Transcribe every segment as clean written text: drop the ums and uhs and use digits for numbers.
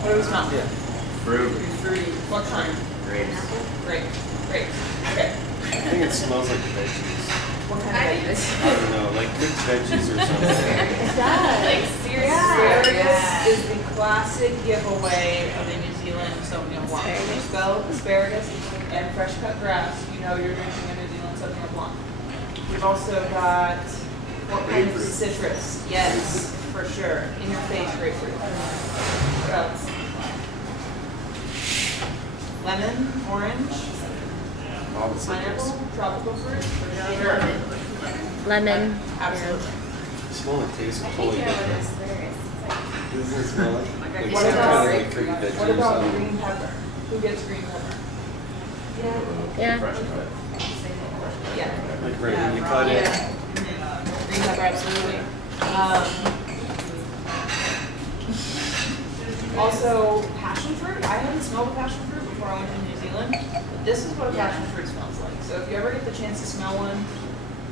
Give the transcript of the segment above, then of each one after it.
What do we smell? Yeah. Fruity. Fruity. What kind? Grapes. Grape. Grape. Okay. I think it smells like veggies. What kind of veggies? I don't know, like cooked veggies or something. It does. Like seriously. Asparagus is the classic giveaway of the New Zealand Sauvignon Blanc. When you spell asparagus and fresh cut grass, you know you're drinking a New Zealand Sauvignon Blanc. We've also got what kind of citrus? Yes, for sure. In your face grapefruit. What else? Lemon, orange, pineapple, tropical fruit, for sure. Lemon. Absolutely. The smell and taste totally different. Doesn't it smell like What some about, kind of like cooked veggies? what about green pepper? Who gets green pepper? Yeah. Yeah. Like right when you cut it. Green pepper, absolutely. Also, passion fruit. I hadn't smelled a passion fruit before I went to New Zealand. But this is what a passion fruit smells like. So if you ever get the chance to smell one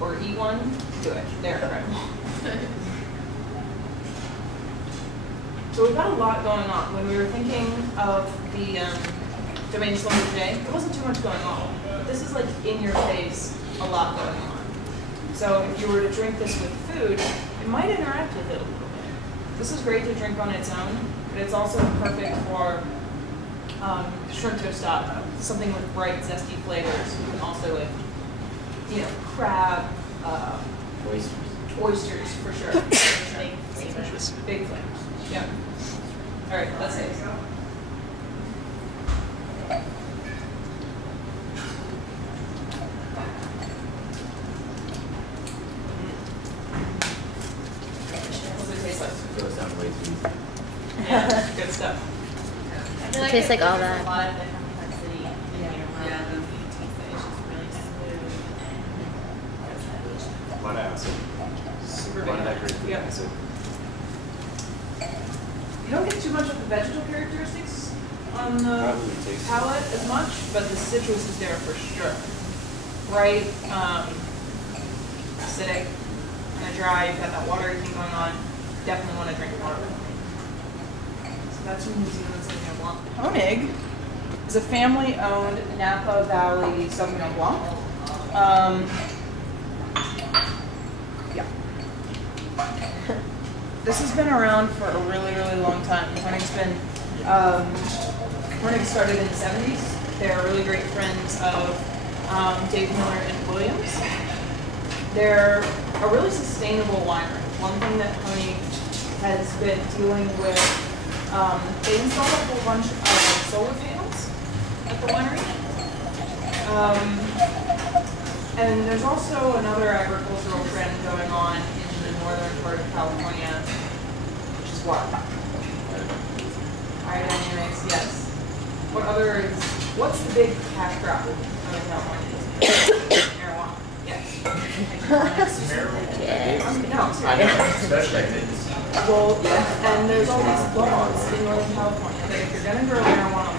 or eat one, do it. They're incredible. So we've got a lot going on. When we were thinking of the domain Sommelier today, there wasn't too much going on. But this is like in your face, a lot going on. So if you were to drink this with food, it might interact with it a little bit. This is great to drink on its own, but it's also perfect for shrimp tostada, something with bright, zesty flavors. You can also with, you know, crab, oysters for sure. Big flavors. Yeah. All right, let's say. Yeah, good stuff. It tastes like all that. A lot of the complexity in here. Yeah, the taste it's just really smooth. A lot of acid. Super A lot of that big. grapefruit Yep. acid. You don't get too much of the vegetable characteristics on the Probably tastes. palate as much, but the citrus is there for sure. Bright, acidic, kind of dry. You've got that watery thing going on. Definitely want to drink more of it. So that's from New Zealand Sauvignon Blanc. Koenig is a family-owned Napa Valley Sauvignon Blanc. Yeah. This has been around for a really, really long time. Koenig started in the 70s. They're really great friends of Dave Miller and Williams. They're a really sustainable winery. One thing that Koenig has been dealing with, they installed a whole bunch of solar panels at the winery. And there's also another agricultural trend going on in the northern part of California, which is what? Aerodynamics, yes. What's the big cash crop in Northern California? Marijuana, yes. No, I know, especially well, yeah, and there's all these laws in Northern California that if you're going to grow marijuana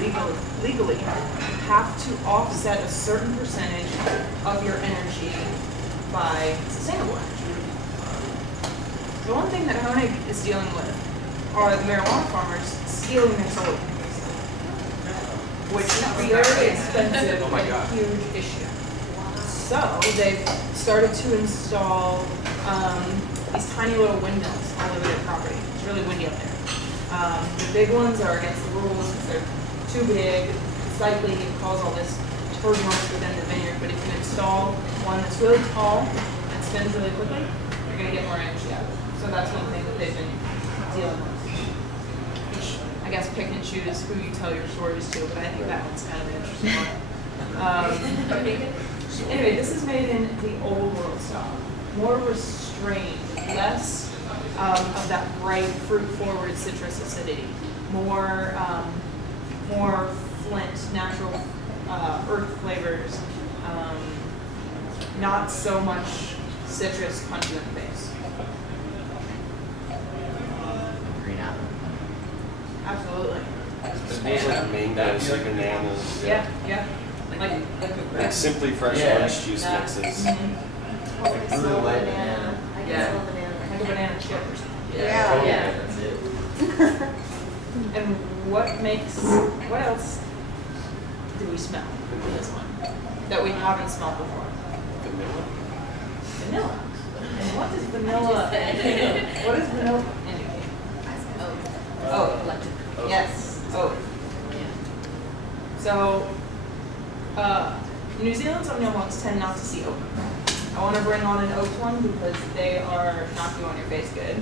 legally, you have to offset a certain percentage of your energy by sustainable energy. The one thing that Koenig is dealing with are the marijuana farmers stealing their solar panels, which is very expensive and a huge issue. So they've started to install these tiny little windmills all over their property. It's really windy up there. The big ones are against the rules because they're too big. Slightly it cause all this turbulence within the vineyard. But if you install one that's really tall and spins really quickly, you're going to get more energy out of it. So that's one thing that they've been dealing with. Which I guess pick and choose who you tell your stories to, but I think that one's kind of an interesting one. Anyway, this is made in the old world style. More restrained, less of that bright, fruit-forward citrus acidity. More flint, natural earth flavors. Not so much citrus punch you in the face. green apple. Absolutely. It smells like mangoes and bananas. Yeah, yeah. Like simply fresh orange juice mixes. Like Blue, white, banana. Yeah. Like a banana chip or something. Yeah, Yeah. that's it. And what else do we smell in this one that we haven't smelled before? Vanilla. Vanilla. And what does vanilla indicate? What does vanilla indicate? Oh, yes, oak. So, New Zealand Sauvignon Blancs tend not to see oak. I want to bring on an oak one because they are not doing your face good.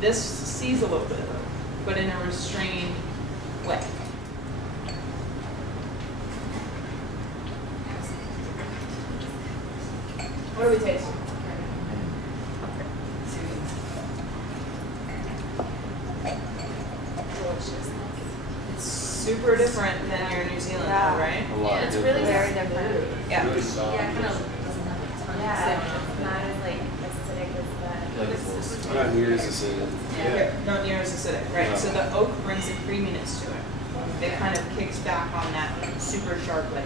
This sees a little bit of oak, but in a restrained way. What do we taste? It's super different than your New Zealand, right? A lot It's of really different. very different. Yeah. Really soft. Yeah, kind of doesn't have a ton of Yeah, acidity. it's not as like acidic as the. Not near as acidic. Yeah, not near as acidic, right? So the oak brings a creaminess to it. It kind of kicks back on that super sharp, like,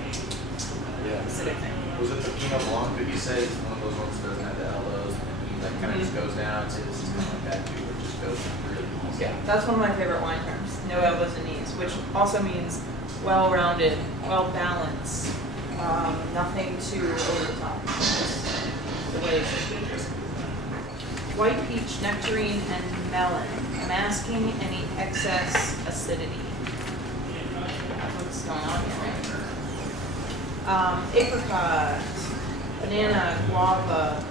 Yeah. acidic thing. Was it the Pinot Blanc that you said is one of those ones that doesn't have the elbows and like kind of just goes down? So this is kind of like that too, it just goes really easy. Yeah, that's one of my favorite wine terms. No elbows and knees, which also means well-rounded, well-balanced, nothing too over the top. Just the way it should be. White peach, nectarine, and melon, masking any excess acidity. That's what's going on here, right? Apricot, banana, guava.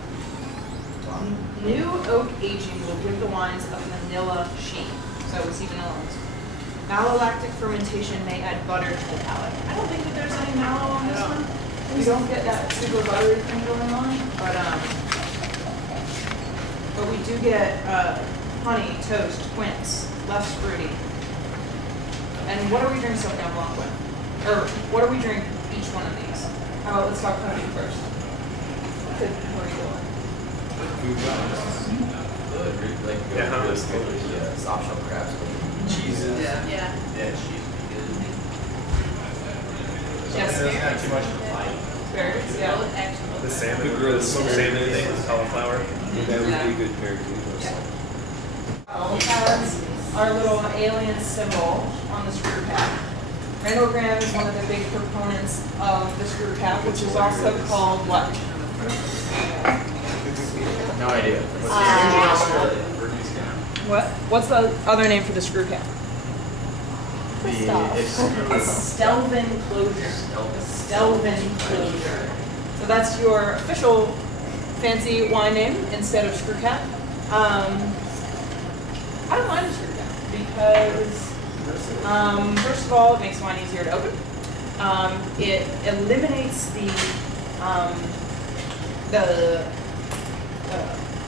New oak aging will give the wines a vanilla sheen. So we see vanilla ones. Malolactic fermentation may add butter to the palate. I don't think that there's any mallow on this one. We don't get that super buttery thing going on, but we do get honey, toast, quince, less fruity. And what do we drink Sauvignon Blanc with? Or what do we drink each one of these? Let's talk honey first. Where are you going? Like soft shell crabs. Cheeses. Yeah. Yeah, cheese. Yes. It doesn't have too much of a bite. Asparagus, yeah. Both actually. The salmon, The grilled the smoked salmon thing with cauliflower. That would be a good pair too. Has our little alien symbol on the screw cap. Randall Graham is one of the big proponents of the screw cap, which is also called what? No idea. What's the other name for the screw cap? Stelvin closure. Stelvin closure. So that's your official fancy wine name instead of screw cap. I don't mind a screw cap because, first of all, it makes wine easier to open. It eliminates the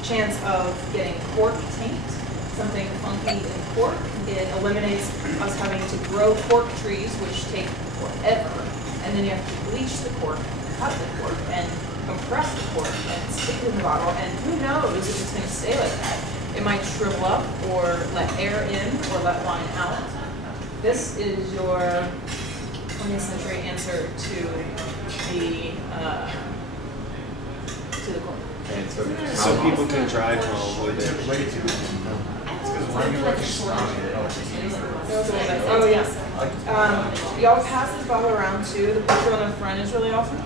chance of getting cork taint, something funky in cork. It eliminates us having to grow cork trees, which take forever, and then you have to bleach the cork, cut the cork, and compress the cork, and stick it in the bottle, and who knows if it's going to stay like that. It might shrivel up, or let air in, or let wine out. This is your 20th century answer to the cork. So people can drive home with it. Oh yeah. Y'all pass this bottle around too. The picture on the front is really awesome.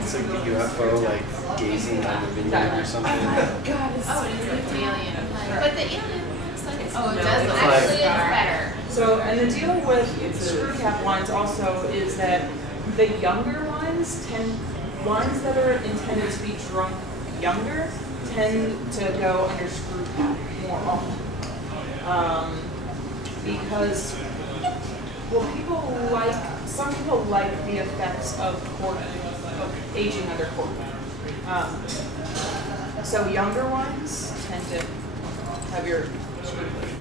It's like the UFO, like gazing on the vineyard or something. God, it's Oh, it is the alien. But the alien looks like it's. Oh, it it's does. like- Actually, it's better. So, and the deal with screw cap wines also is that the younger wines wines that are intended to be drunk younger tend to go under screw cap more often. Because, well, some people like the effects of cork, of aging under cork. So younger wines tend to have your screw cap.